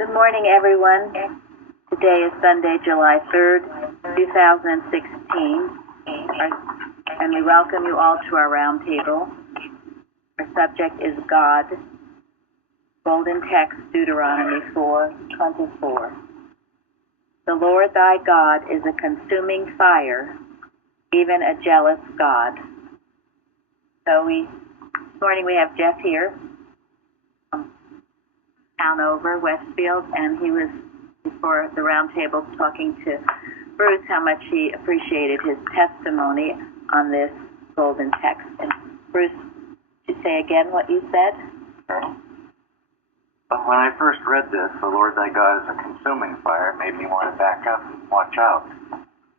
Good morning, everyone. Today is Sunday, July 3rd, 2016, and we welcome you all to our roundtable. Our subject is God. Golden text, Deuteronomy 4:24. The Lord thy God is a consuming fire, even a jealous God. So this morning we have Jeff here, Hanover, Westfield, and he was before the roundtable talking to Bruce how much he appreciated his testimony on this golden text. And Bruce, could you say again what you said? Okay. But when I first read this, the Lord thy God is a consuming fire, it made me want to back up and watch out.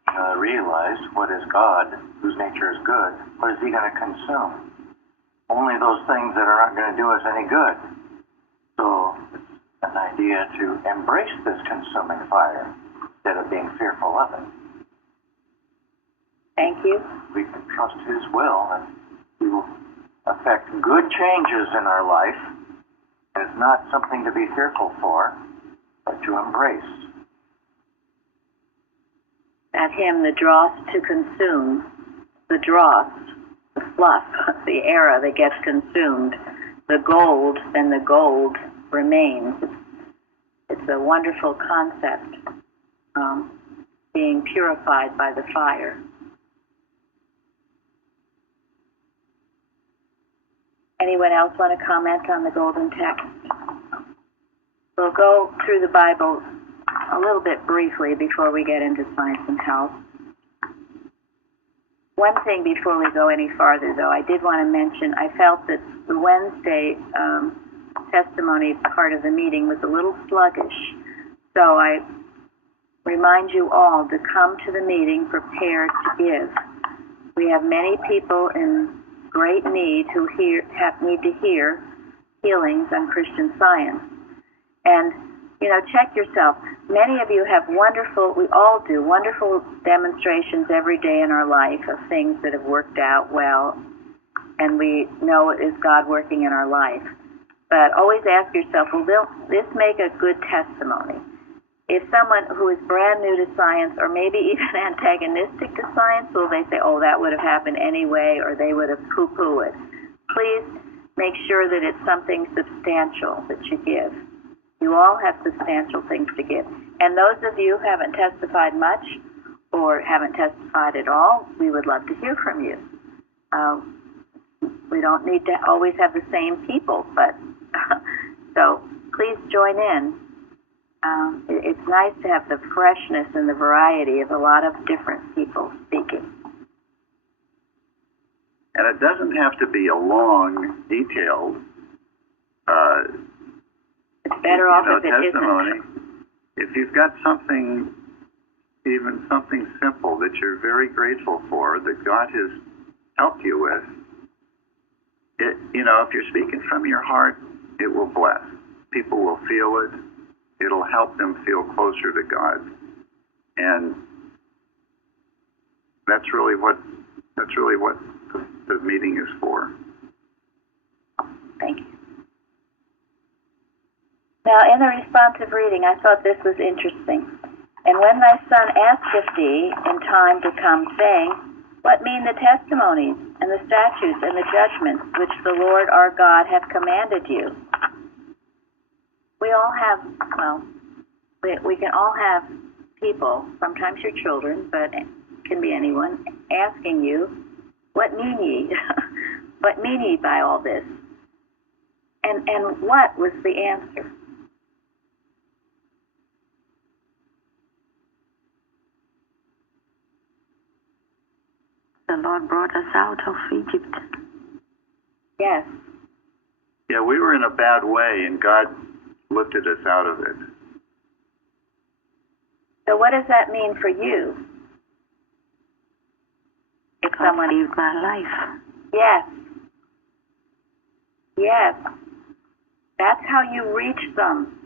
I realized, what is God, whose nature is good? What is he going to consume? Only those things that are not going to do us any good. So it's an idea to embrace this consuming fire instead of being fearful of it. Thank you. We can trust his will, and he will affect good changes in our life. And it's not something to be fearful for, but to embrace. That hymn, the dross to consume, the dross, the fluff, the air that gets consumed, the gold, then the gold remains. It's a wonderful concept, being purified by the fire. Anyone else want to comment on the golden text? We'll go through the Bible a little bit briefly before we get into science and health. One thing before we go any farther, though, I did want to mention, I felt that the Wednesday testimony part of the meeting was a little sluggish. So I remind you all to come to the meeting prepared to give. We have many people in great need who need to hear healings on Christian Science. And, check yourself. Many of you have we all do, wonderful demonstrations every day in our life of things that have worked out well, and we know it is God working in our life. But always ask yourself, will this make a good testimony? If someone who is brand new to science, or maybe even antagonistic to science, will they say, oh, that would have happened anyway, or they would have poo-poo it? Please make sure that it's something substantial that you give. You all have substantial things to give. And those of you who haven't testified much or haven't testified at all, we would love to hear from you. We don't need to always have the same people, but so please join in. It's nice to have the freshness and the variety of a lot of different people speaking. And it doesn't have to be a long, detailed it's better off if it testimony. isn't. If you've got something, even something simple that you're very grateful for, that God has helped you with, if you're speaking from your heart, it will bless. People will feel it. It'll help them feel closer to God. And that's really what the meeting is for. Thank you. Now, in the responsive reading, I thought this was interesting. And when thy son asketh thee in time to come, saying, what mean the testimonies and the statutes and the judgments which the Lord our God hath commanded you? We all have, we can all have people, sometimes your children, but it can be anyone, asking you, what mean ye? What mean ye by all this? And what was the answer? The Lord brought us out of Egypt. Yes. Yeah, we were in a bad way, and God lifted us out of it. So what does that mean for you? If God saved my life. Yes. Yes. That's how you reach them.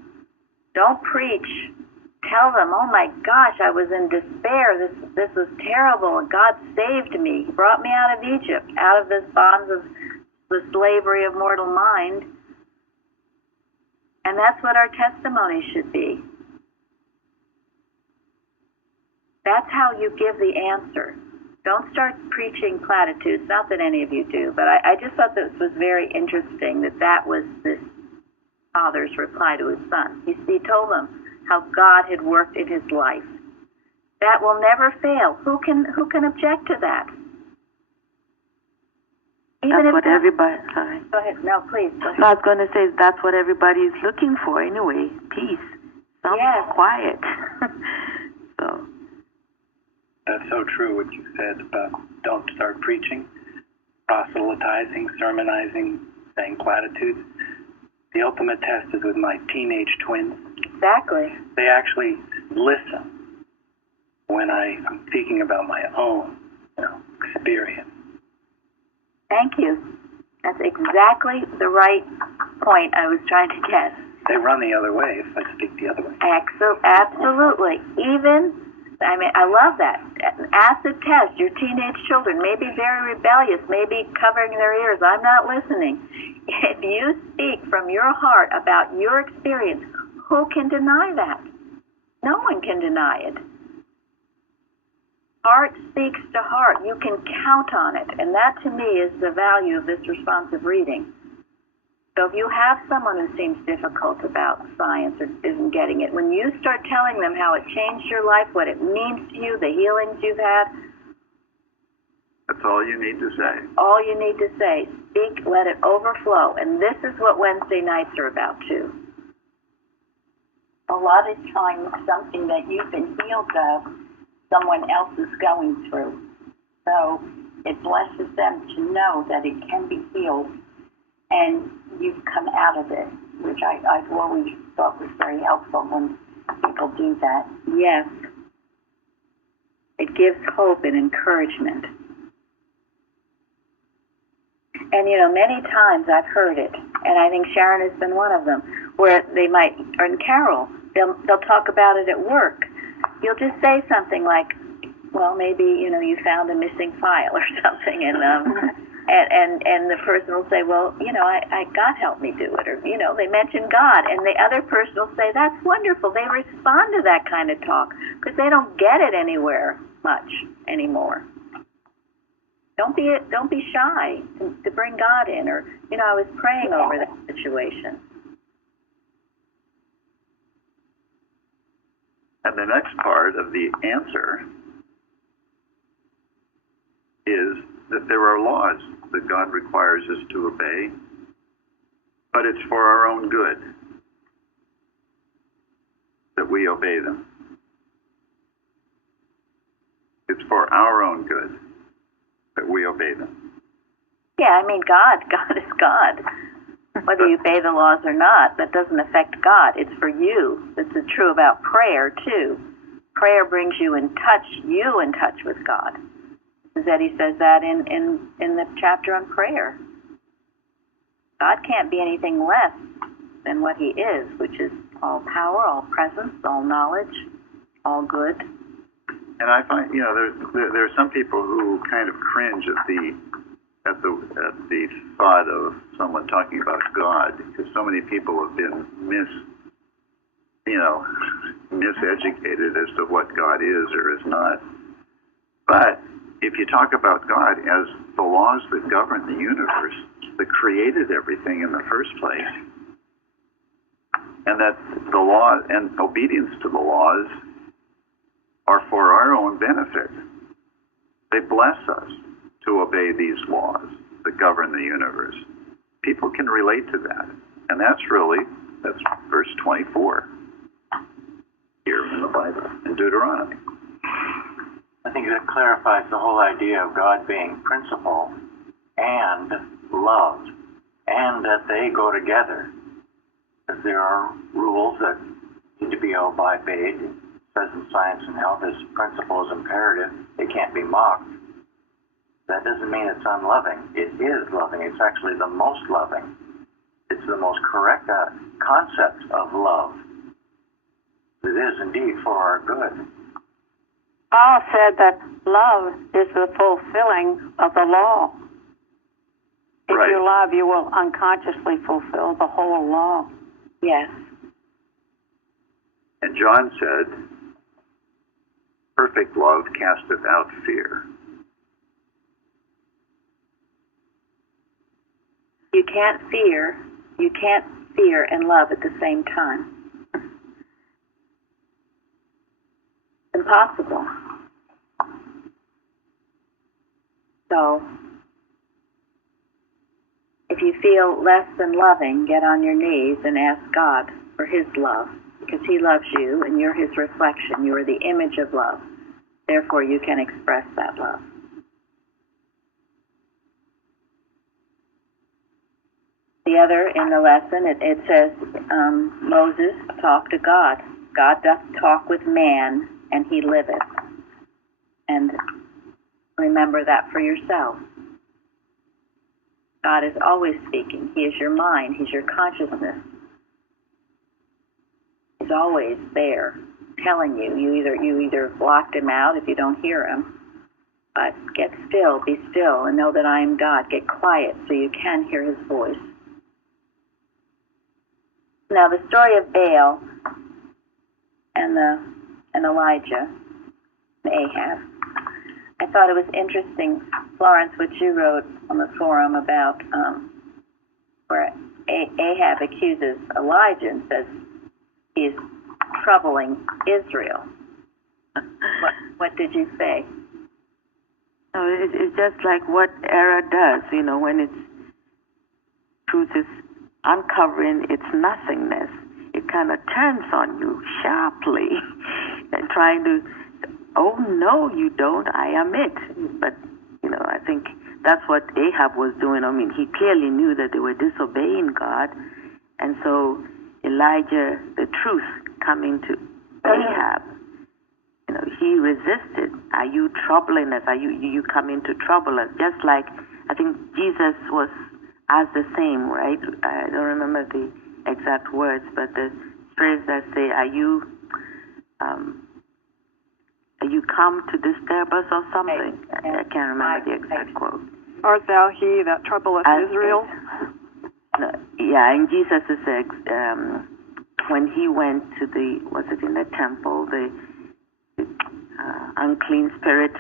Don't preach. Tell them, oh my gosh, I was in despair. This was terrible, and God saved me. He brought me out of Egypt, out of this bonds of the slavery of mortal mind. And that's what our testimony should be. That's how you give the answer. Don't start preaching platitudes, not that any of you do, but I just thought this was very interesting that was this father's reply to his son. He told him how God had worked in his life. That will never fail. Who can object to that? Even that's if what everybody, sorry. Go ahead. No, please. Go ahead. No, I was going to say that's what everybody's looking for anyway, peace. Something quiet. So. That's so true what you said about don't start preaching, proselytizing, sermonizing, saying platitudes. The ultimate test is with my teenage twins. Exactly. They actually listen when I'm speaking about my own, experience. Thank you. That's exactly the right point I was trying to get. They run the other way if I speak the other way. Absolutely. I love that. Acid test your teenage children, maybe very rebellious, maybe covering their ears. I'm not listening. If you speak from your heart about your experience, who can deny that? No one can deny it. Heart speaks to heart. You can count on it. And that, to me, is the value of this responsive reading. So if you have someone who seems difficult about science or isn't getting it, when you start telling them how it changed your life, what it means to you, the healings you've had, that's all you need to say. All you need to say. Speak, let it overflow. And this is what Wednesday nights are about, too. A lot of times, something that you've been healed of, someone else is going through. So it blesses them to know that it can be healed and you've come out of it, which I've always thought was very helpful when people do that. Yes. It gives hope and encouragement. And, many times I've heard it, and I think Sharon has been one of them, where they might, or in Carol, they'll talk about it at work. You'll just say something like, well, maybe, you found a missing file or something, and the person will say, well, God helped me do it, or, they mention God, and the other person will say, that's wonderful. They respond to that kind of talk, because they don't get it anywhere much anymore. Don't be shy to bring God in, or, I was praying over that situation. And the next part of the answer is that there are laws that God requires us to obey, but it's for our own good that we obey them. It's for our own good that we obey them. Yeah, God is God. Whether you obey the laws or not, that doesn't affect God. It's for you. This is true about prayer, too. Prayer brings you in touch with God. Zeddy says that in the chapter on prayer. God can't be anything less than what he is, which is all power, all presence, all knowledge, all good. And I find, there are some people who kind of cringe at the thought of someone talking about God, because so many people have been miseducated as to what God is or is not. But if you talk about God as the laws that govern the universe, that created everything in the first place, and that the law and obedience to the laws are for our own benefit. They bless us to obey these laws that govern the universe. People can relate to that. And that's verse 24 here in the Bible, in Deuteronomy. I think that clarifies the whole idea of God being principle and love, and that they go together. Because there are rules that need to be obeyed. It says in Science and Health, this principle is imperative. It can't be mocked. That doesn't mean it's unloving. It is loving. It's actually the most loving. It's the most correct concept of love. It is indeed for our good. Paul said that love is the fulfilling of the law. If Right. you love, you will unconsciously fulfill the whole law. Yes. And John said, perfect love casteth out fear. You can't fear and love at the same time. Impossible. So, if you feel less than loving, get on your knees and ask God for His love, because He loves you and you're His reflection. You are the image of love. Therefore, you can express that love. The other in the lesson, it says, Moses talked to God. God doth talk with man, and he liveth. And remember that for yourself. God is always speaking. He is your mind. He's your consciousness. He's always there, telling you. You either blocked him out if you don't hear him. But get still, be still, and know that I am God. Get quiet so you can hear his voice. Now, the story of Baal and Elijah and Ahab, I thought it was interesting, Florence, what you wrote on the forum about where Ahab accuses Elijah and says he's troubling Israel. What did you say? No, it's just like what error does, when its truth is uncovering its nothingness. It kind of turns on you sharply and trying to, oh, no, you don't, I am it. But, I think that's what Ahab was doing. I mean, he clearly knew that they were disobeying God. And so Elijah, the truth coming to Ahab, he resisted. Are you troubling us? Are you coming to trouble us? Just like, I think Jesus was asked the same, right? I don't remember the exact words, but the phrase that say, are you come to disturb us or something? I can't remember the exact quote. Art thou he that troubleth Israel? Yeah, and Jesus said, when he went to was it in the temple, the unclean spirit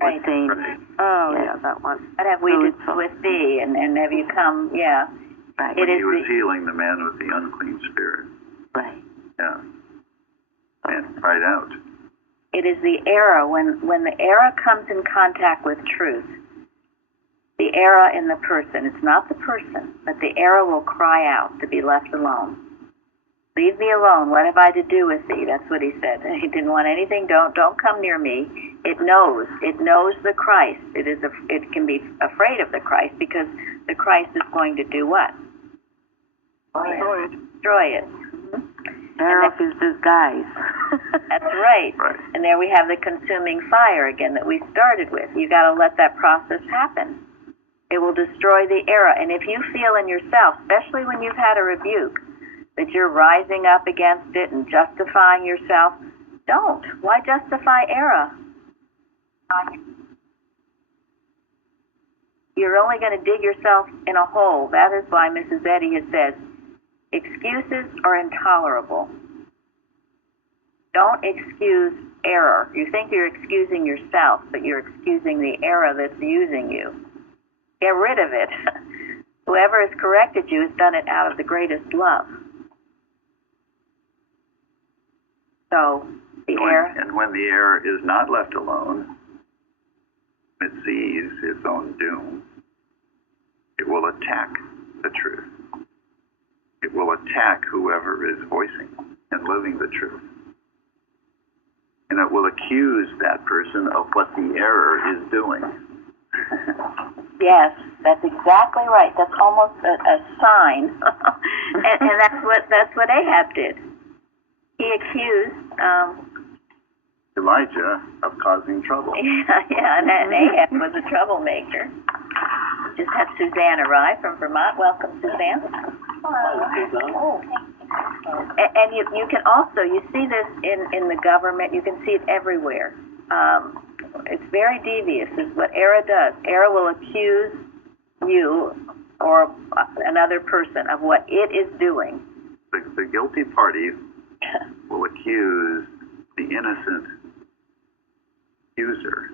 was saying, oh, yes. Yeah, that one. What have we done with thee, and have you come, yeah. Right. When he was healing the man with the unclean spirit. Right. Yeah. And cried out. It is the error, when the error comes in contact with truth, the error in the person, it's not the person, but the error will cry out to be left alone. Leave me alone. What have I to do with thee? That's what he said. He didn't want anything. Don't come near me. It knows the Christ. It can be afraid of the Christ because the Christ is going to do what? Destroy it. Tear off his disguise. That's right. And there we have the consuming fire again that we started with. You got to let that process happen. It will destroy the error. And if you feel in yourself, especially when you've had a rebuke, that you're rising up against it and justifying yourself, don't. Why justify error? You're only going to dig yourself in a hole. That is why Mrs. Eddy has said, excuses are intolerable. Don't excuse error. You think you're excusing yourself, but you're excusing the error that's using you. Get rid of it. Whoever has corrected you has done it out of the greatest love. So, the error... And when the error is not left alone, it sees its own doom, it will attack the truth. It will attack whoever is voicing and living the truth. And it will accuse that person of what the error is doing. Yes, that's exactly right. That's almost a sign. and that's what Ahab did. He accused Elijah of causing trouble. Yeah, and Ahab was a troublemaker. Just had Suzanne arrive from Vermont. Welcome, Suzanne. Hello. And you can also, you see this in the government, you can see it everywhere. It's very devious, is what error does. Error will accuse you or another person of what it is doing, the guilty party will accuse the innocent accuser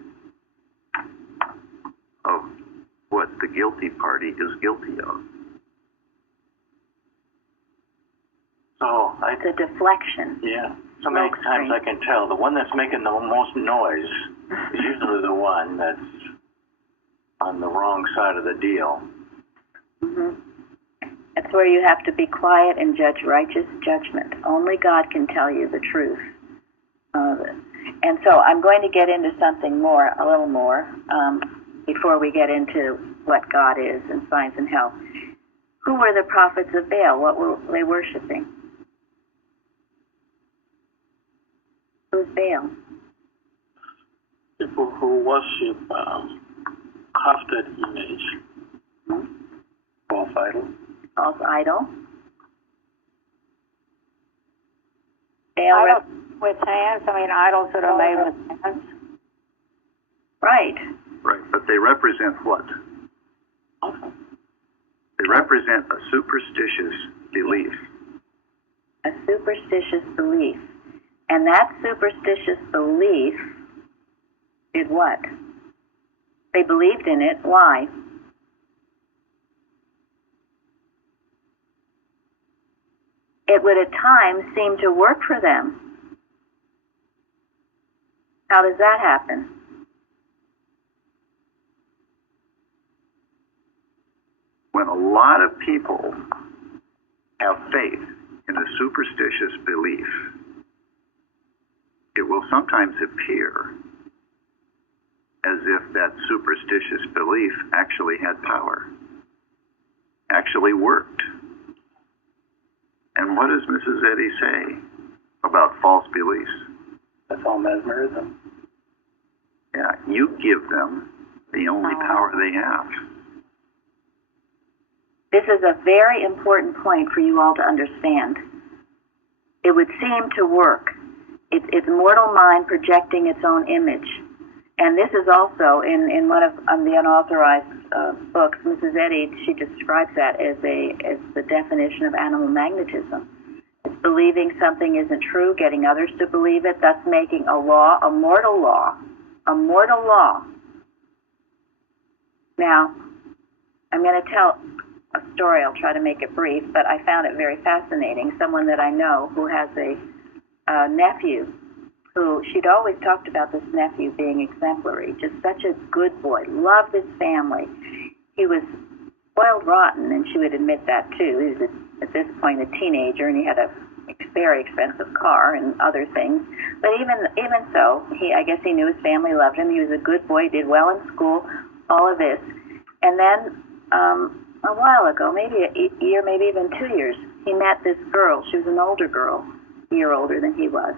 of what the guilty party is guilty of. So It's a deflection. yeah. So many times I can tell the one that's making the most noise is usually the one that's on the wrong side of the deal. Mm-hmm. That's where you have to be quiet and judge righteous judgment. Only God can tell you the truth. And so I'm going to get into something more, a little more, before we get into what God is and science and health. Who were the prophets of Baal? What were they worshiping? Who's Baal? People who worship crafted image. Hmm? False idol. False idol. Idols with hands, idols that are made with hands. Right. Right, but they represent what? They represent a superstitious belief. A superstitious belief. And that superstitious belief did what? They believed in it. Why? It would at times seem to work for them. How does that happen? When a lot of people have faith in a superstitious belief, it will sometimes appear as if that superstitious belief actually had power, actually worked. And what does Mrs. Eddy say about false beliefs? That's all mesmerism. Yeah, you give them the only power they have. This is a very important point for you all to understand. It would seem to work. It's mortal mind projecting its own image. And this is also in one of the unauthorized books, Mrs. Eddy, she describes that as the definition of animal magnetism. It's believing something isn't true, getting others to believe it, thus making a law, a mortal law. Now, I'm going to tell a story. I'll try to make it brief, but I found it very fascinating. Someone that I know who has a nephew who, she'd always talked about this nephew being exemplary, just such a good boy, loved his family. He was spoiled rotten, and she would admit that too. He was at this point a teenager, and he had a very expensive car and other things. But even so, I guess he knew his family loved him. He was a good boy, did well in school, all of this. And then a while ago, maybe a year, maybe even 2 years, he met this girl. She was an older girl, a year older than he was.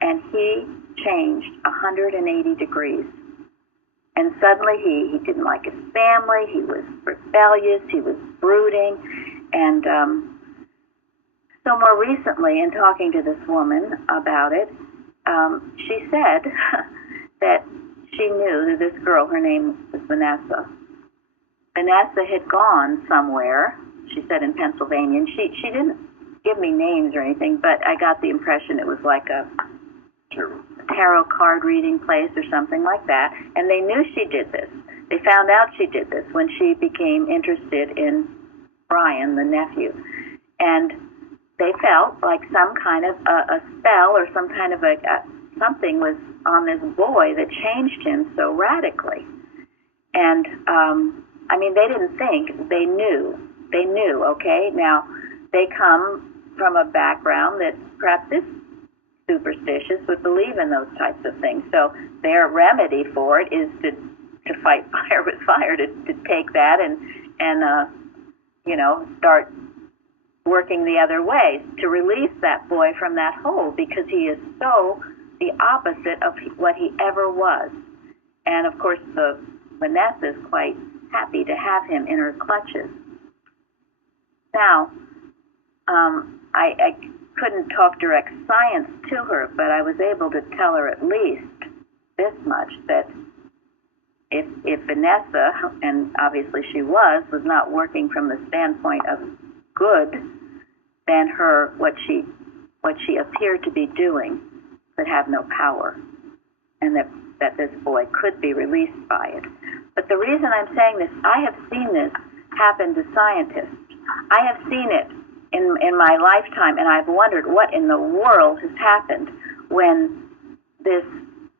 And he changed 180 degrees. And suddenly he didn't like his family, he was rebellious, he was brooding. And so more recently, in talking to this woman about it, she said that she knew that this girl, her name was Vanessa. Vanessa had gone somewhere, she said in Pennsylvania, and she didn't give me names or anything, but I got the impression it was like a tarot card reading place or something like that, and they knew she did this. They found out she did this when she became interested in Brian, the nephew, and they felt like some kind of a spell or some kind of something was on this boy that changed him so radically. And they didn't think, they knew, okay? Now, they come from a background that perhaps is superstitious, would believe in those types of things. So their remedy for it is to fight fire with fire, to take that and start working the other way, to release that boy from that hole, because he is so the opposite of what he ever was. And of course, Vanessa is quite happy to have him in her clutches. Now, I couldn't talk direct science to her, but I was able to tell her at least this much, that if Vanessa, and obviously she was not working from the standpoint of good, then what she appeared to be doing could have no power, and that this boy could be released by it. But the reason I'm saying this, I have seen this happen to scientists. I have seen it in my lifetime, and I've wondered what in the world has happened when this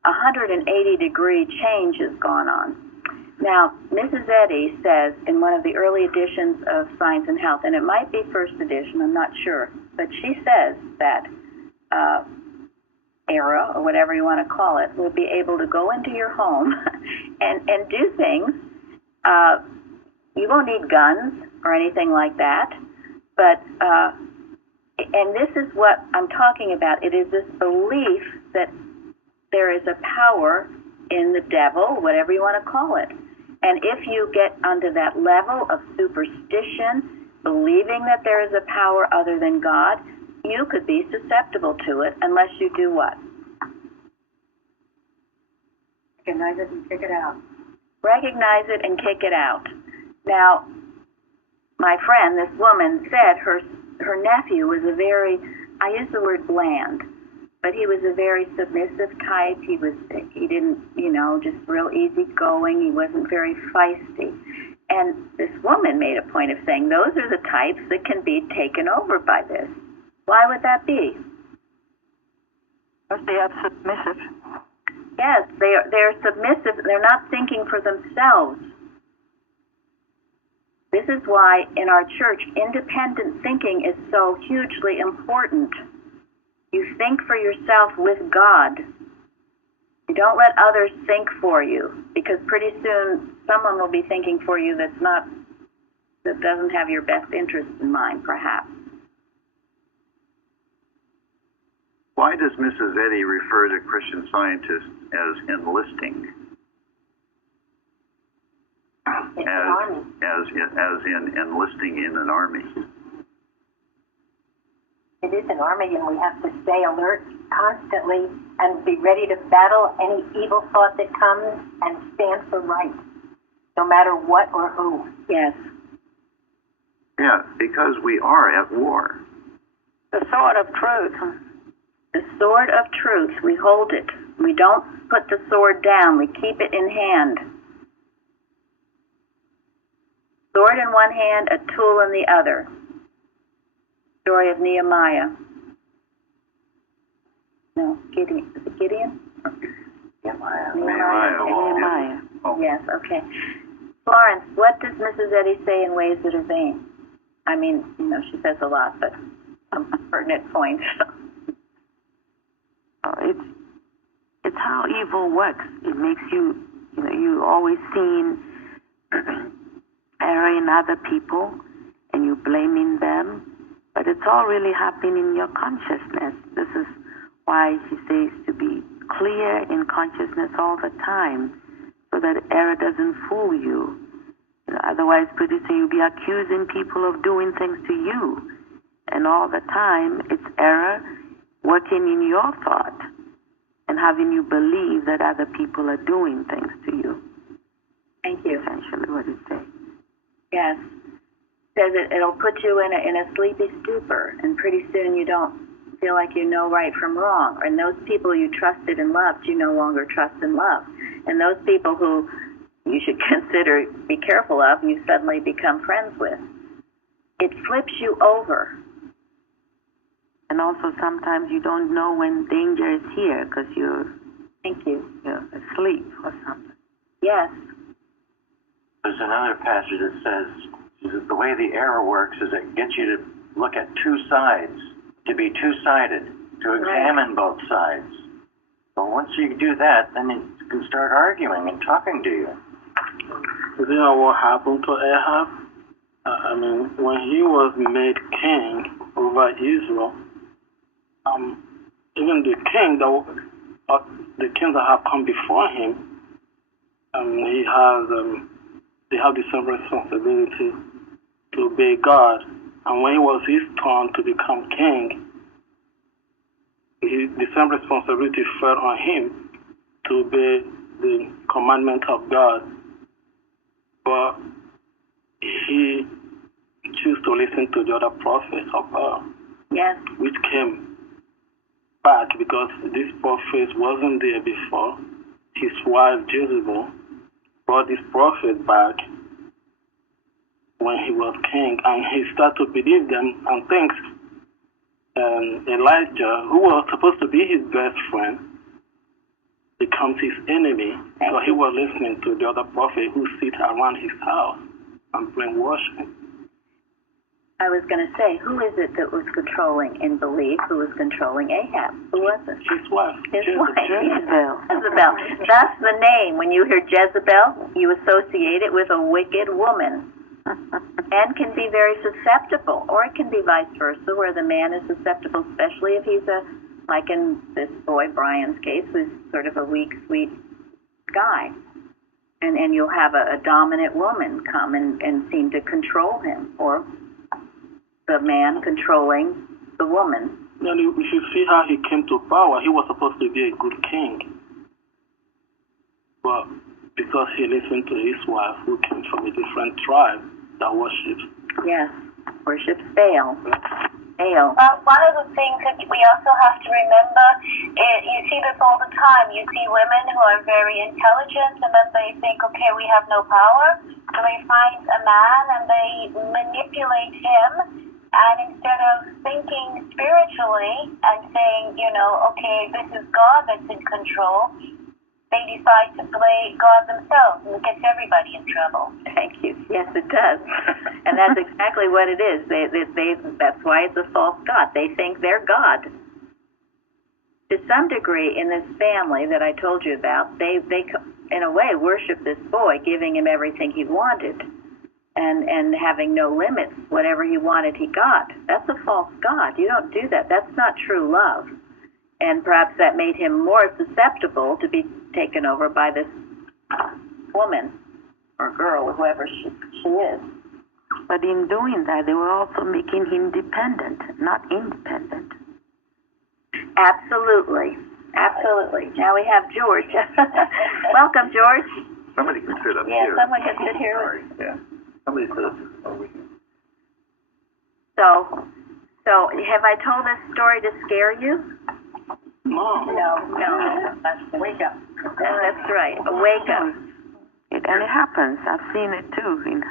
180-degree change has gone on. Now, Mrs. Eddy says in one of the early editions of Science and Health, and it might be first edition, I'm not sure, but she says that ERA, or whatever you want to call it, will be able to go into your home and do things. You won't need guns or anything like that, but, and this is what I'm talking about. It is this belief that there is a power in the devil, whatever you want to call it. And if you get onto that level of superstition, believing that there is a power other than God, you could be susceptible to it unless you do what? Recognize it and kick it out. Recognize it and kick it out. Now, my friend, this woman, said her nephew was a very, I use the word bland, but he was a very submissive type. He didn't, just real easygoing. He wasn't very feisty. And this woman made a point of saying those are the types that can be taken over by this. Why would that be? Because they are submissive. Yes, they're submissive. They're not thinking for themselves. This is why in our church, independent thinking is so hugely important. You think for yourself with God. You don't let others think for you, because pretty soon someone will be thinking for you that doesn't have your best interests in mind, perhaps. Why does Mrs. Eddy refer to Christian Scientists as enlisting? As in enlisting in an army. It is an army, and we have to stay alert constantly and be ready to battle any evil thought that comes and stand for right, no matter what or who. Yes. Yeah, because we are at war. The sword of truth. The sword of truth, we hold it. We don't put the sword down. We keep it in hand. Sword in one hand, a tool in the other. Story of Nehemiah. No, Gideon. Is it Gideon? Nehemiah. Oh. Yes, okay. Florence, what does Mrs. Eddy say in ways that are vain? I mean, she says a lot, but some pertinent points. It's how evil works. It makes you, you always seeing error in other people, and you blaming them, but it's all really happening in your consciousness. This is why she says to be clear in consciousness all the time, so that error doesn't fool you. Otherwise, pretty soon you'll be accusing people of doing things to you, and all the time it's error working in your thought and having you believe that other people are doing things to you. Thank you. Essentially what it says. Yes. It says it'll put you in a sleepy stupor, and pretty soon you don't feel like you know right from wrong. And those people you trusted and loved, you no longer trust and love. And those people who you should be careful of, you suddenly become friends with. It flips you over. And also sometimes you don't know when danger is here because you're asleep or something. Yes. There's another passage that says the way the error works is it gets you to look at two sides, to be two-sided, to examine both sides. But once you do that, then you can start arguing and talking to you. You know what happened to Ahab? When he was made king over Israel, even the king, the kings that have come before him, they have the same responsibility to obey God. And when it was his turn to become king, the same responsibility fell on him to obey the commandment of God. But he chose to listen to the other prophets of God. Yes. which came back because this prophet wasn't there before. His wife Jezebel brought this prophet back when he was king, and he started to believe them and things. Elijah, who was supposed to be his best friend, becomes his enemy. So he was listening to the other prophet who sit around his house and brainwash him. I was going to say, who is it that was controlling in belief? Who was controlling Ahab? Who was it? His wife. His wife. Jezebel. Jezebel. That's the name. When you hear Jezebel, you associate it with a wicked woman. And can be very susceptible, or it can be vice versa, where the man is susceptible, especially if he's like in this boy Brian's case, who's sort of a weak, sweet guy. And you'll have a dominant woman come and seem to control him, or the man controlling the woman. And if you see how he came to power, he was supposed to be a good king. But because he listened to his wife, who came from a different tribe that worships. Yes, worships Baal. One of the things that we also have to remember, you see this all the time. You see women who are very intelligent, and then they think, okay, we have no power. So they find a man and they manipulate him. And instead of thinking spiritually and saying, okay, this is God that's in control, they decide to play God themselves, and it gets everybody in trouble. Thank you. Yes, it does. And that's exactly what it is. That's why it's a false God. They think they're God. To some degree, in this family that I told you about, they in a way, worship this boy, giving him everything he wanted and having no limits. Whatever he wanted, he got. That's a false God. You don't do that. That's not true love. And perhaps that made him more susceptible to be taken over by this woman or girl or whoever she is. But in doing that, they were also making him dependent, not independent. Absolutely. Absolutely. Now we have George. Welcome, George. Somebody can sit up Yeah, here. someone can sit here. Sorry. Yeah. Somebody sit up over here. So have I told this story to scare you? No. No. Wake up. That's right. Wake up. And it happens. I've seen it too.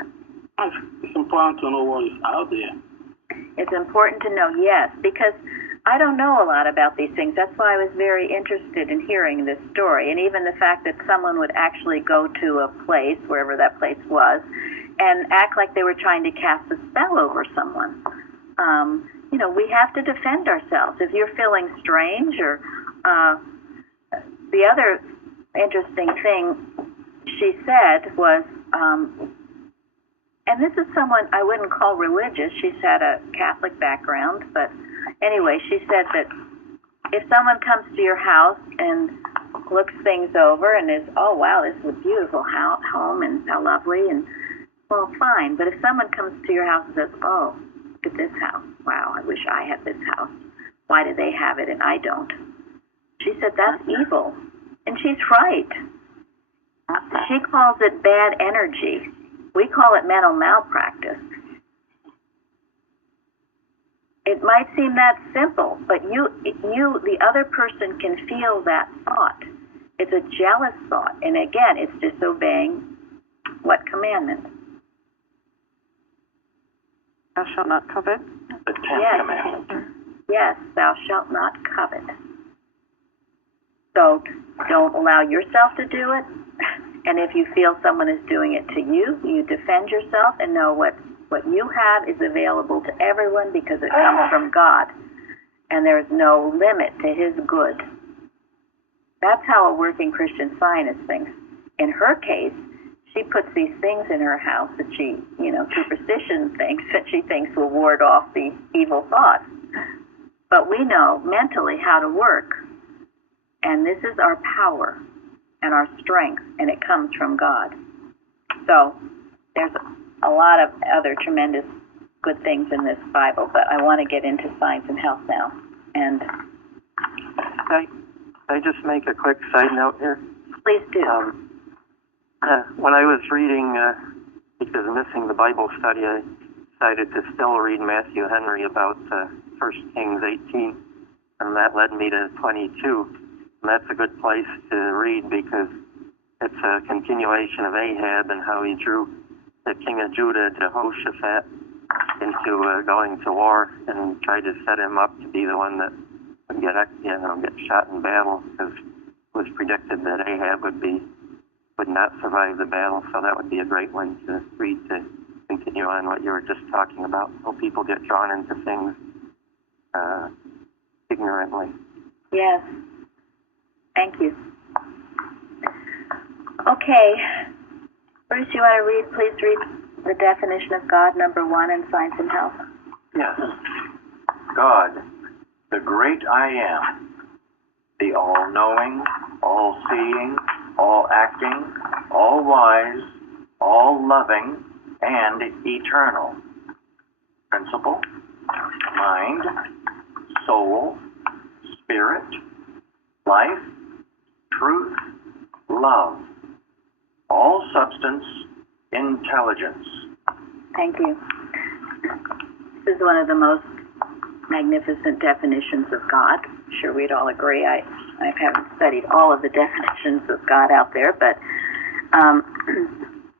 It's important to know what is out there. It's important to know, yes, because I don't know a lot about these things. That's why I was very interested in hearing this story, and even the fact that someone would actually go to a place, wherever that place was, and act like they were trying to cast a spell over someone. We have to defend ourselves. If you're feeling strange, or the other interesting thing she said was, and this is someone I wouldn't call religious. She's had a Catholic background, but anyway, she said that if someone comes to your house and looks things over and is, oh, wow, this is a beautiful home and how lovely, and, well, fine. But if someone comes to your house and says, oh, look at this house. Wow, I wish I had this house. Why do they have it and I don't? She said, that's evil. And she's right. She calls it bad energy. We call it mental malpractice. It might seem that simple, but you, the other person can feel that thought. It's a jealous thought. And again, it's disobeying what commandment? Thou shalt not covet. The 10th commandment. Yes, thou shalt not covet. So don't allow yourself to do it. And if you feel someone is doing it to you, you defend yourself and know what you have is available to everyone because it comes from God. And there's no limit to his good. That's how a working Christian Scientist thinks. In her case, she puts these things in her house that she, superstition things that she thinks will ward off the evil thoughts. But we know mentally how to work. And this is our power and our strength, and it comes from God. So there's a lot of other tremendous good things in this Bible, but I want to get into science and health now. And I just make a quick side note here? Please do. When I was reading, because of missing the Bible study, I decided to still read Matthew Henry about 1 Kings 18, and that led me to 22. And that's a good place to read because it's a continuation of Ahab and how he drew the king of Judah, Jehoshaphat, into going to war and tried to set him up to be the one that would get shot in battle, because it was predicted that Ahab would not survive the battle. So that would be a great one to read to continue on what you were just talking about. So people get drawn into things ignorantly. Yes. Thank you. Okay. Bruce, you want to read? Please read the definition of God, number 1, in Science and Health. Yes. God, the great I am, the all-knowing, all-seeing, all-acting, all-wise, all-loving, and eternal. Principle, mind, soul, spirit, life, truth, love, all substance, intelligence. Thank you. This is one of the most magnificent definitions of God. I'm sure we'd all agree. I haven't studied all of the definitions of God out there, but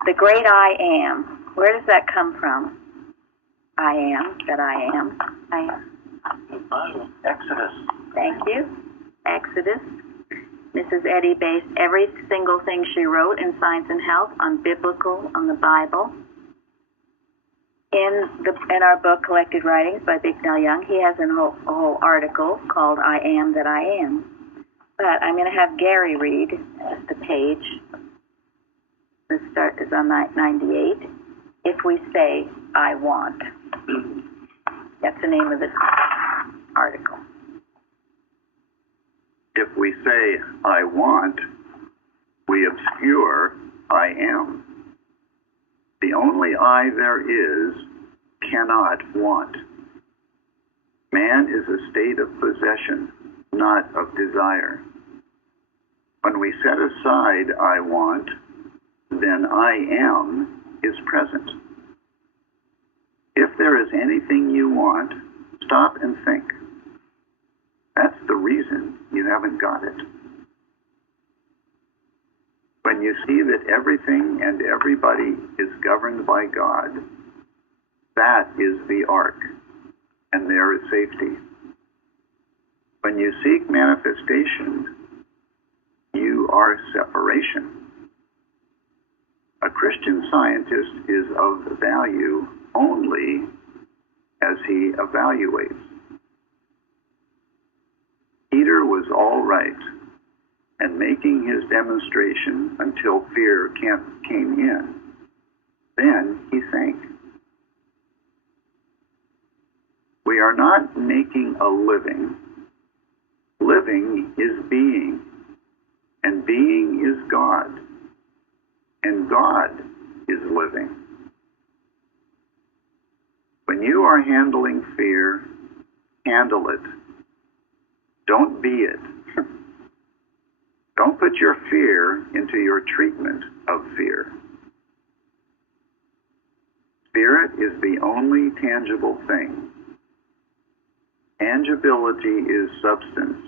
the great I am, where does that come from? I am, that I am. I am. Exodus. Thank you. Exodus. Mrs. Eddy based every single thing she wrote in Science and Health on the Bible. In our book, Collected Writings by Bicknell Young, he has a whole article called I Am That I Am. But I'm going to have Gary read just a page. The start is on 98. If we say, I want. That's the name of this article. If we say, I want, we obscure I am. The only I there is cannot want. Man is a state of possession, not of desire. When we set aside I want, then I am is present. If there is anything you want, stop and think. That's the reason you haven't got it. When you see that everything and everybody is governed by God, that is the ark, and there is safety. When you seek manifestation, you are separation. A Christian Scientist is of value only as he evaluates. Peter was all right and making his demonstration until fear came in. Then he sank. We are not making a living. Living is being, and being is God, and God is living. When you are handling fear, handle it. Don't be it. Don't put your fear into your treatment of fear. Spirit is the only tangible thing. Tangibility is substance,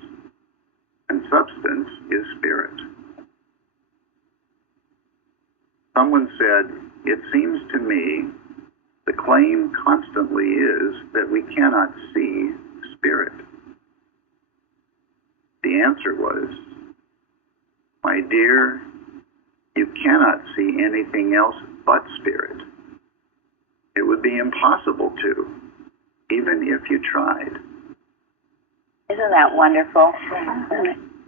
and substance is spirit. Someone said, it seems to me the claim constantly is that we cannot see spirit. The answer was, my dear, you cannot see anything else but spirit. It would be impossible to, even if you tried. Isn't that wonderful?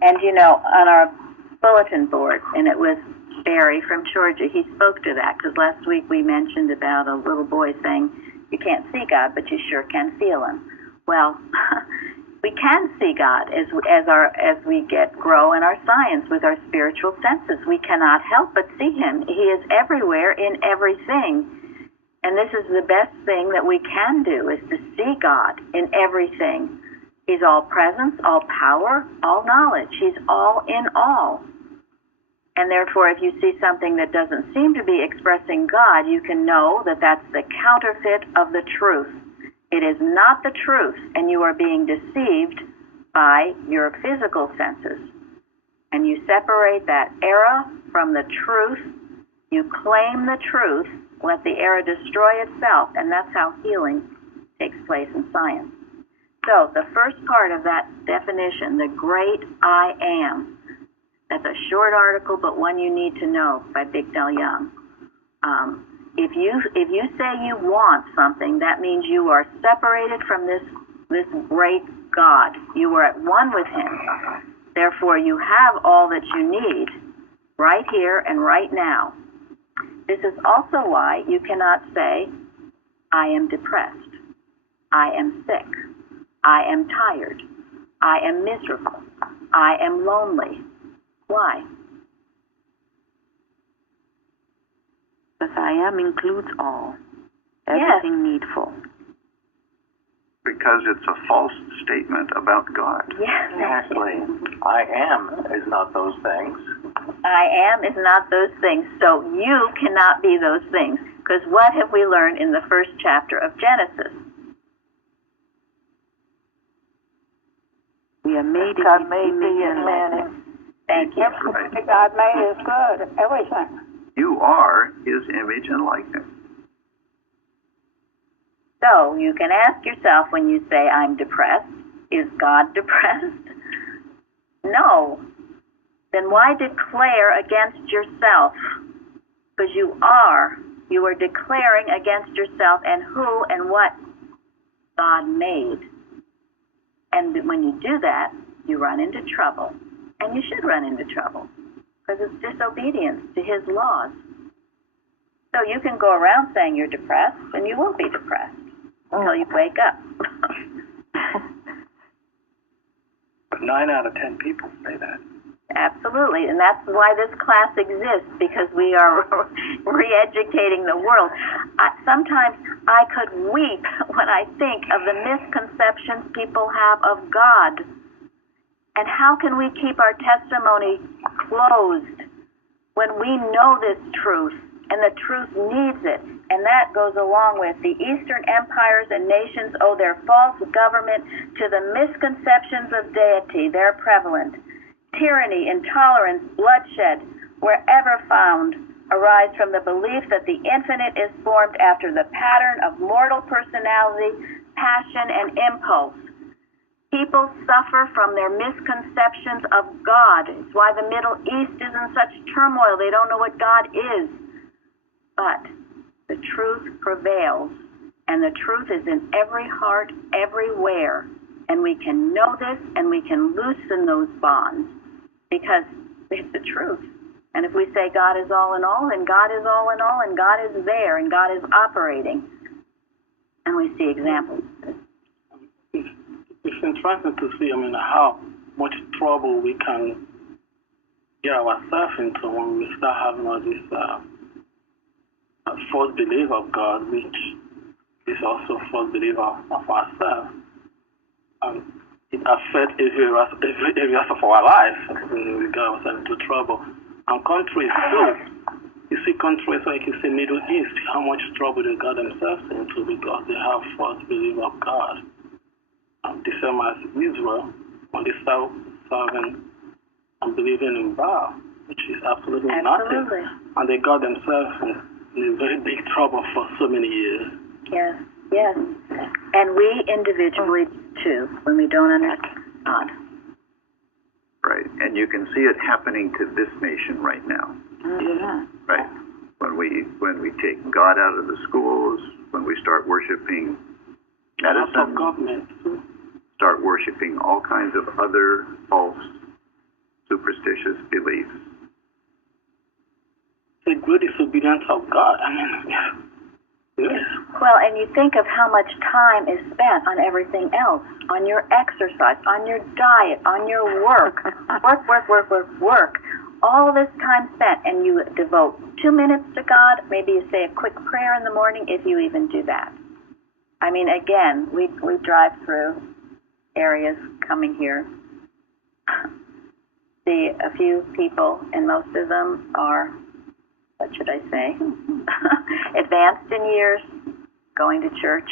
And you know, on our bulletin board, and it was Barry from Georgia, he spoke to that, because last week we mentioned about a little boy saying, you can't see God, but you sure can feel him. Well, we can see God as we grow in our science with our spiritual senses. We cannot help but see him. He is everywhere in everything. And this is the best thing that we can do, is to see God in everything. He's all presence, all power, all knowledge. He's all in all. And therefore, if you see something that doesn't seem to be expressing God, you can know that that's the counterfeit of the truth. It is not the truth, and you are being deceived by your physical senses. And you separate that error from the truth. You claim the truth, let the error destroy itself, and that's how healing takes place in science. So the first part of that definition, the great I am, that's a short article, but one you need to know by Bigdell Young. If you say you want something, that means you are separated from this great God. You are at one with Him. Therefore, you have all that you need right here and right now. This is also why you cannot say, I am depressed, I am sick, I am tired, I am miserable, I am lonely. Why? Because I am includes all, everything needful. Because it's a false statement about God. Yes. Exactly. I am is not those things. I am is not those things. So you cannot be those things. Because what have we learned in the first chapter of Genesis? We are made in God made His thee image and likeness. Thank you. Right. God made is good, everything. You are His image and likeness. So you can ask yourself when you say, I'm depressed, is God depressed? No. Then why declare against yourself? Because you are declaring against yourself and who and what God made. And when you do that, you run into trouble. And you should run into trouble, because it's disobedience to His laws. So you can go around saying you're depressed, and you will be depressed until you wake up. But 9 out of 10 people say that. Absolutely, and that's why this class exists, because we are re-educating the world. Sometimes I could weep when I think of the misconceptions people have of God. And how can we keep our testimony closed when we know this truth, and the truth needs it? And that goes along with the Eastern empires and nations owe their false government to the misconceptions of deity. They're prevalent. Tyranny, intolerance, bloodshed, wherever found, arise from the belief that the infinite is formed after the pattern of mortal personality, passion, and impulse. People suffer from their misconceptions of God. It's why the Middle East is in such turmoil. They don't know what God is. But the truth prevails, and the truth is in every heart, everywhere. And we can know this, and we can loosen those bonds, because it's the truth. And if we say God is all in all, then God is all in all, and God is there, and God is operating. And we see examples. It's interesting to see, how much trouble we can get ourselves into when we start having all this false belief of God, which is also false belief of ourselves. It affects every areas of our life. We get ourselves into trouble. And countries too. You see countries like you say Middle East, how much trouble they got themselves into because they have false belief of God. The same as Israel, when they start serving and believing in Baal, which is absolutely nothing. And they got themselves in very big trouble for so many years. Yes, yes. And we individually, too, when we don't understand God. Right, and you can see it happening to this nation right now. Mm-hmm. Right, when we take God out of the schools, when we start worshiping medicine, government, start worshiping all kinds of other false, superstitious beliefs. The great disobedience of God. Yes. Well, and you think of how much time is spent on everything else, on your exercise, on your diet, on your work. Work. All this time spent, and you devote 2 minutes to God. Maybe you say a quick prayer in the morning, if you even do that. Again, we drive through areas coming here. See a few people, and most of them are, what should I say, advanced in years, going to church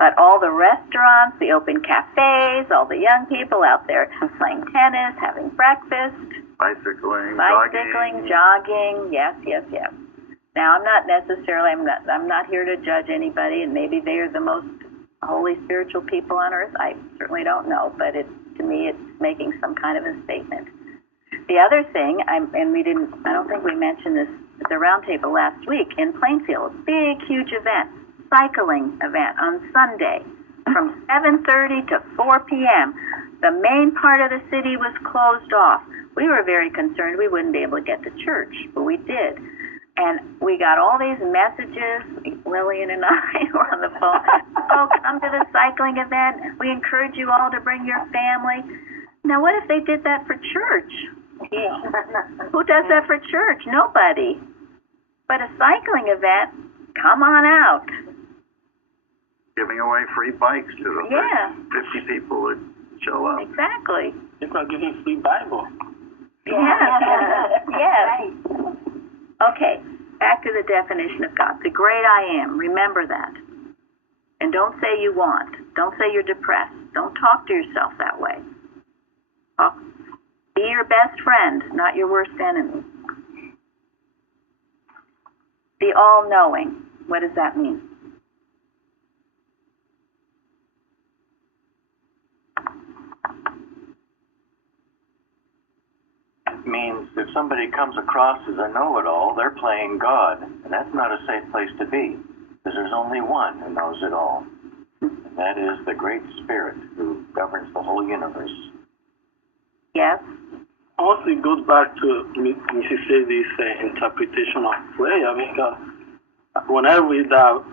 But all the restaurants, the open cafes, all the young people out there playing tennis, having breakfast, bicycling, jogging. Yes. Now, I'm not here to judge anybody, and maybe they are the most holy spiritual people on earth. I certainly don't know, but to me, it's making some kind of a statement. The other thing, I don't think we mentioned this at the Roundtable last week, in Plainfield, big, huge event, cycling event on Sunday from 7:30 to 4 p.m. The main part of the city was closed off. We were very concerned we wouldn't be able to get to church, but we did. And we got all these messages, Lillian and I were on the phone, oh, come to the cycling event. We encourage you all to bring your family. Now, what if they did that for church? Yeah. Who does that for church? Nobody. But a cycling event, come on out. Giving away free bikes to the 50 people that show up. Exactly. People are giving free Bible. Yes. Okay, back to the definition of God. The great I am. Remember that. And don't say you want. Don't say you're depressed. Don't talk to yourself that way. Be your best friend, not your worst enemy. The all-knowing. What does that mean? It means if somebody comes across as a know-it-all, they're playing God, and that's not a safe place to be, because there's only one who knows it all, and that is the Great Spirit who governs the whole universe. Yes? Also, it goes back to Mrs. Sadie's interpretation of prayer, because when I read out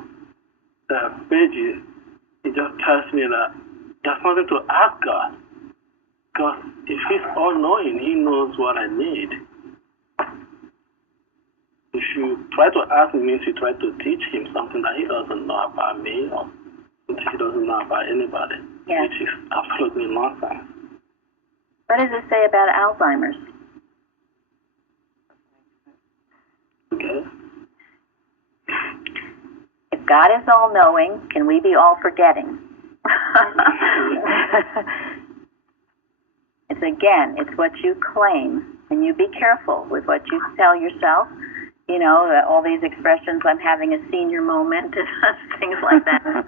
the pages, it just tells me that there's nothing to ask God. Because if He's all-knowing, He knows what I need. If you try to ask Him, means you try to teach Him something that He doesn't know about me or something He doesn't know about anybody, which is absolutely nonsense. What does it say about Alzheimer's? Okay. If God is all-knowing, can we be all-forgetting? It's what you claim, and you be careful with what you tell yourself. You know, all these expressions, I'm having a senior moment, things like that.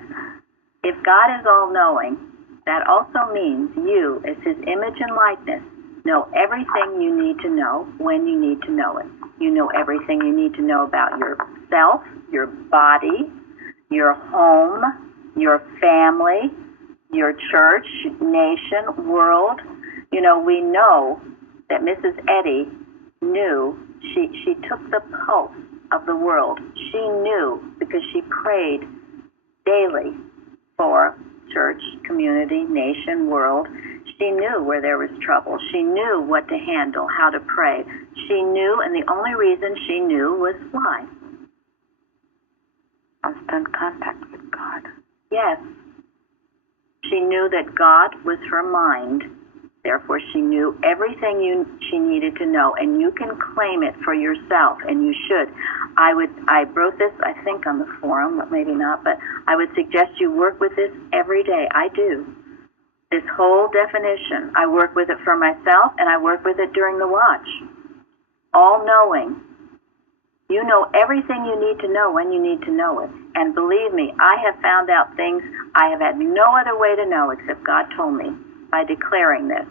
If God is all-knowing, that also means you, as His image and likeness, know everything you need to know when you need to know it. You know everything you need to know about yourself, your body, your home, your family, your church, nation, world. You know, we know that Mrs. Eddy knew, she took the pulse of the world. She knew because she prayed daily for church, community, nation, world. She knew where there was trouble. She knew what to handle, how to pray. She knew, and the only reason she knew was why? Constant contact with God. Yes. She knew that God was her mind. Therefore, she knew everything she needed to know, and you can claim it for yourself, and you should. I wrote this, I think, on the forum, but maybe not, but I would suggest you work with this every day. I do. This whole definition, I work with it for myself, and I work with it during the watch. All-knowing. You know everything you need to know when you need to know it. And believe me, I have found out things I have had no other way to know except God told me by declaring this.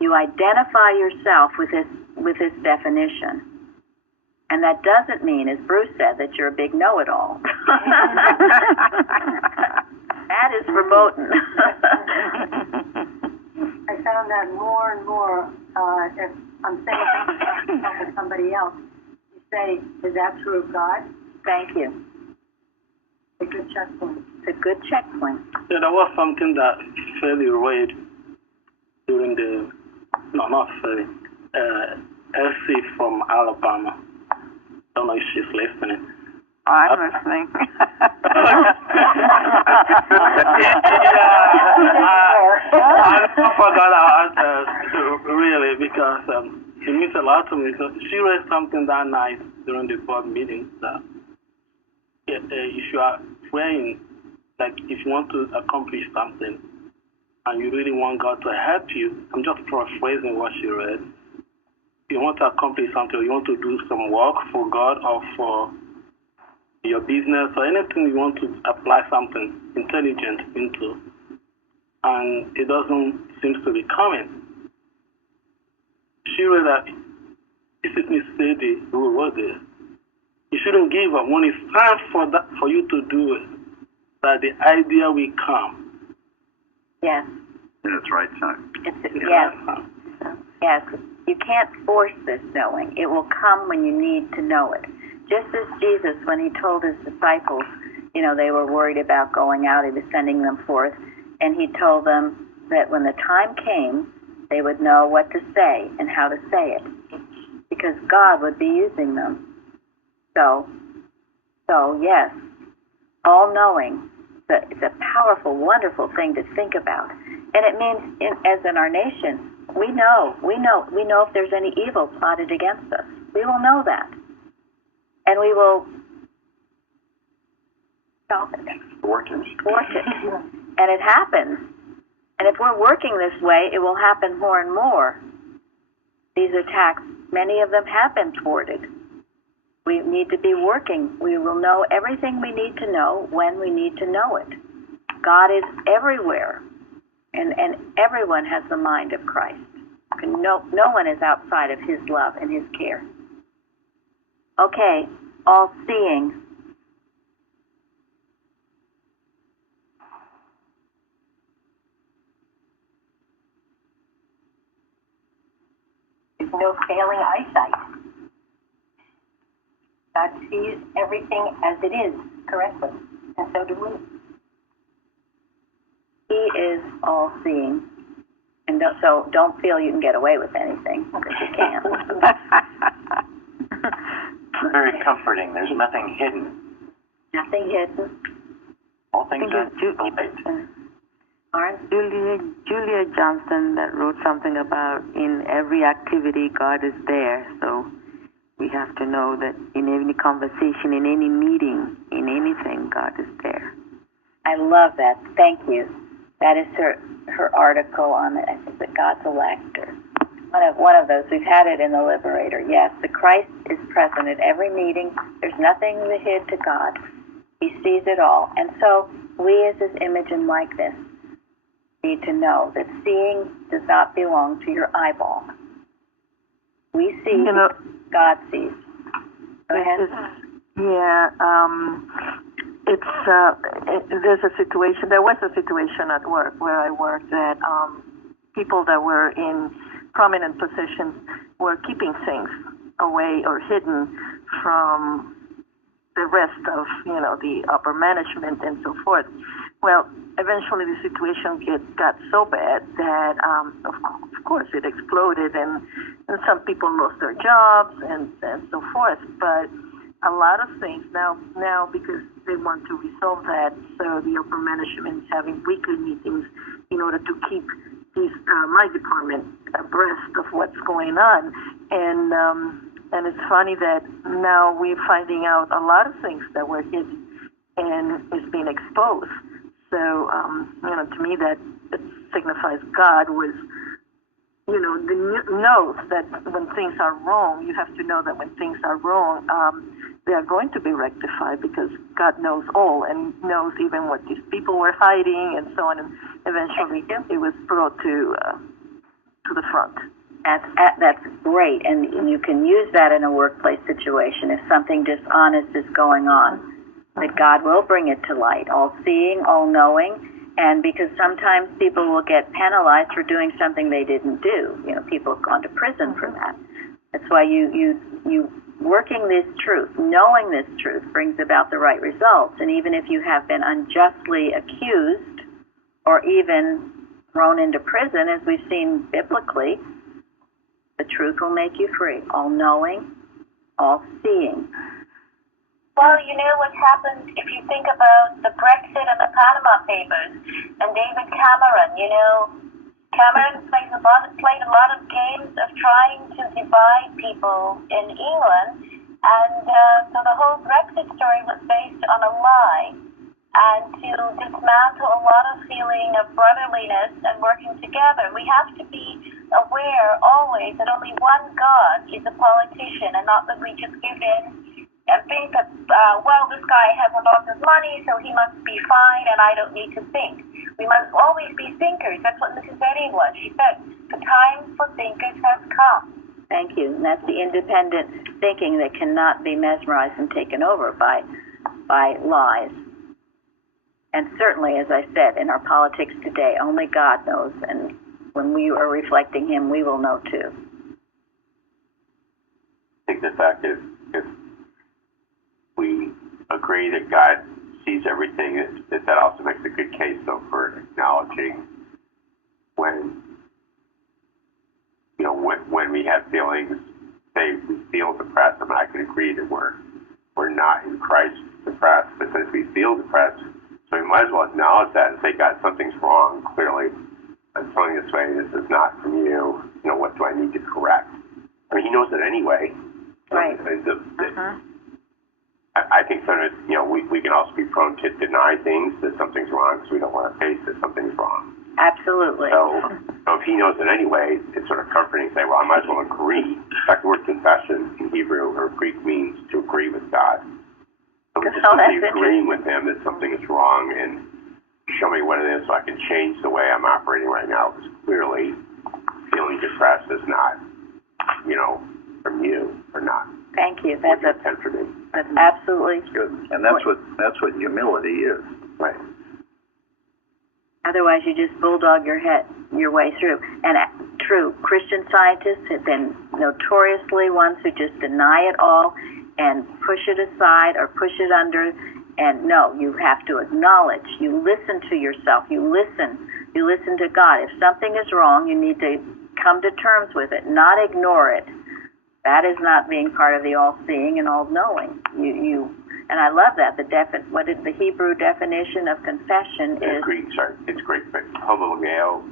You identify yourself with this definition. And that doesn't mean, as Bruce said, that you're a big know-it-all. That is verboten. I found that more and more, if I'm saying something to somebody else, you say, is that true of God? Thank you. It's a good checkpoint. It's a good checkpoint. Yeah, there was something that Philly read during the, no, not Philly, Elsie from Alabama. Don't know if she's listening. I'm listening. I forgot our answers, really, because it means a lot to me. So she read something that night during the board meeting that if you are praying, like if you want to accomplish something and you really want God to help you, I'm just paraphrasing what you read. You want to accomplish something, or you want to do some work for God or for your business or anything you want to apply something intelligent into, and it doesn't seem to be coming. She read that if it is steady, you will work it. You shouldn't give up. When it's time for you to do it, that the idea will come. Yes. In its right time. Yes. You can't force this knowing. It will come when you need to know it. Just as Jesus, when he told his disciples, they were worried about going out, he was sending them forth, and he told them that when the time came, they would know what to say and how to say it, because God would be using them. So yes, all-knowing, it's a powerful, wonderful thing to think about. And it means, as in our nation, we know if there's any evil plotted against us. We will know that. And we will stop it. Thwart it. And it happens. And if we're working this way, it will happen more and more. These attacks, many of them have been thwarted. We need to be working. We will know everything we need to know when we need to know it. God is everywhere, and everyone has the mind of Christ. No one is outside of his love and his care. Okay, all-seeing. There's no failing eyesight. God sees everything as it is correctly, and so do we. He is all-seeing. And don't feel you can get away with anything, because you can't. Very comforting. There's nothing hidden. Nothing hidden. All things are light. Julia Johnston that wrote something about in every activity God is there. So we have to know that in any conversation, in any meeting, in anything, God is there. I love that. Thank you. That is her article on the God's elect, or one of those. We've had it in the Liberator. Yes, the Christ is present at every meeting. There's nothing hid to God. He sees it all. And so we, as his image and likeness, need to know that seeing does not belong to your eyeball. We see, God sees. Go ahead. There was a situation at work where I worked that people that were in prominent positions were keeping things away or hidden from the rest of, the upper management and so forth. Well, eventually the situation got so bad that, of course, it exploded, and some people lost their jobs and so forth. But a lot of things now because they want to resolve that, so the upper management is having weekly meetings in order to keep my department abreast of what's going on. And it's funny that now we're finding out a lot of things that were hidden and is being exposed. So, to me that signifies God was, knows that when things are wrong, you have to know that when things are wrong, they are going to be rectified, because God knows all and knows even what these people were hiding and so on. And eventually it was brought to the front. That's great, and you can use that in a workplace situation if something dishonest is going on. That God will bring it to light, all-seeing, all-knowing, and because sometimes people will get penalized for doing something they didn't do. People have gone to prison for that. That's why you working this truth, knowing this truth, brings about the right results. And even if you have been unjustly accused or even thrown into prison, as we've seen biblically, the truth will make you free. All-knowing, all-seeing. Well, what's happened, if you think about the Brexit and the Panama Papers and David Cameron, Cameron played a lot of games of trying to divide people in England, And so the whole Brexit story was based on a lie, and to dismantle a lot of feeling of brotherliness and working together. We have to be aware always that only one God is a politician, and not that we just give in and think that, well, this guy has a lot of money, so he must be fine, and I don't need to think. We must always be thinkers. That's what Mrs. Eddy was. She said, the time for thinkers has come. Thank you. And that's the independent thinking that cannot be mesmerized and taken over by lies. And certainly, as I said, in our politics today, only God knows. And when we are reflecting Him, we will know too. I think the fact is, if we agree that God sees everything, that also makes a good case, though, for acknowledging when we have feelings, say we feel depressed. I mean, I can agree that we're not in Christ depressed, but since we feel depressed, so we might as well acknowledge that and say, God, something's wrong. Clearly, I'm telling this way, this is not from you. What do I need to correct? I mean, He knows it anyway. Right. I think sometimes, we can also be prone to deny things, that something's wrong, because we don't want to face that something's wrong. Absolutely. So if He knows it anyway, it's sort of comforting to say, well, I might as well agree. In fact, the word confession in Hebrew or Greek means to agree with God. So we're just simply agreeing with Him that something is wrong and show me what it is so I can change the way I'm operating right now. Because clearly, feeling depressed is not, from you or not. Thank you. That's absolutely good, and that's what humility is. Right. Otherwise, you just bulldog your way through. And true, Christian scientists have been notoriously ones who just deny it all and push it aside or push it under. And no, you have to acknowledge. You listen to yourself. You listen to God. If something is wrong, you need to come to terms with it, not ignore it. That is not being part of the all-seeing and all-knowing. And I love that. What is the Hebrew definition of confession is? It's great. But homologeo,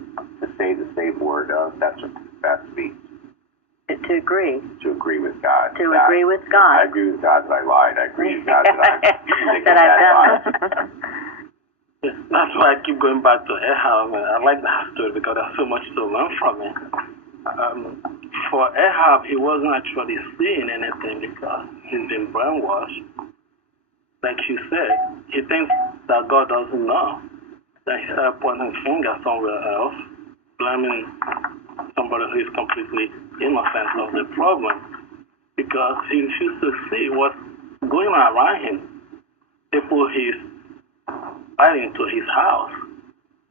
to say the same word of, that's what confess means. To agree. To agree with God. Agree with God. I agree with God that I lied. I agree with God that I've done. That's why I keep going back to Ahab. I like that story because there's so much to learn from it. For Ahab, he wasn't actually seeing anything because he's been brainwashed. Like you said, he thinks that God doesn't know. Then he started pointing fingers somewhere else, blaming somebody who is completely innocent of the problem because he refused to see what's going on around him. People he's fighting to his house,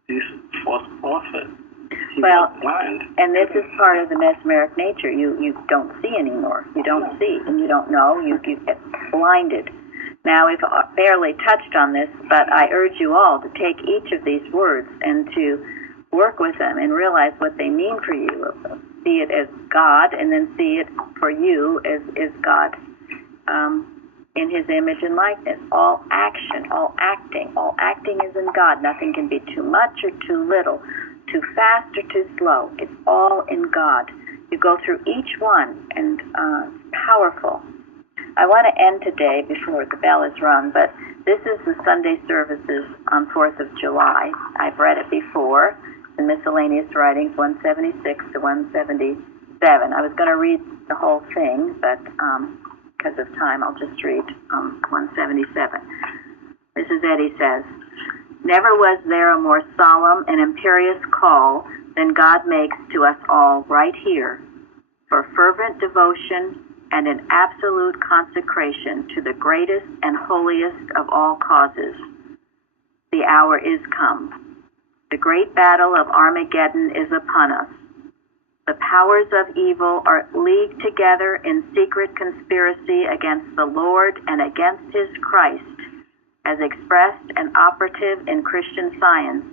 this false prophet. Well, and this is part of the mesmeric nature. You don't see anymore. You don't see, and you don't know. You get blinded. Now, we've barely touched on this, but I urge you all to take each of these words and to work with them and realize what they mean for you. See it as God, and then see it for you as God in His image and likeness. All action, all acting is in God. Nothing can be too much or too little, too fast or too slow. It's all in God. You go through each one, and it's powerful. I want to end today before the bell is rung, but this is the Sunday services on 4th of July. I've read it before, the miscellaneous writings 176 to 177. I was going to read the whole thing, but because of time, I'll just read 177. Mrs. Eddy says, "Never was there a more solemn and imperious call than God makes to us all right here for fervent devotion and an absolute consecration to the greatest and holiest of all causes. The hour is come. The great battle of Armageddon is upon us. The powers of evil are leagued together in secret conspiracy against the Lord and against His Christ, as expressed and operative in Christian science.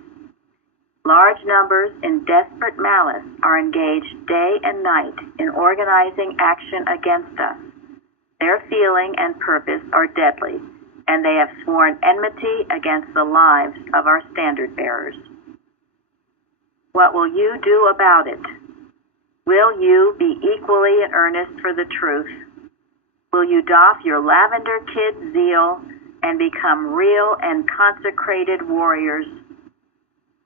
Large numbers in desperate malice are engaged day and night in organizing action against us. Their feeling and purpose are deadly, and they have sworn enmity against the lives of our standard bearers. What will you do about it? Will you be equally in earnest for the truth? Will you doff your lavender kid zeal and become real and consecrated warriors?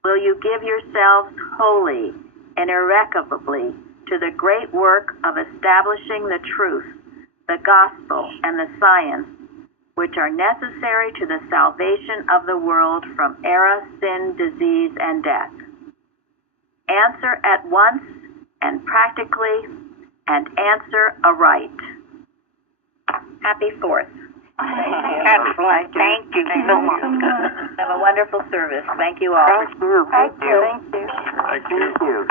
Will you give yourselves wholly and irrevocably to the great work of establishing the truth, the gospel, and the science, which are necessary to the salvation of the world from error, sin, disease, and death? Answer at once and practically, and answer aright. Happy 4th. Excellent. Thank you so much. Have a wonderful service. Thank you all. Thank you. Thank you. Thank you.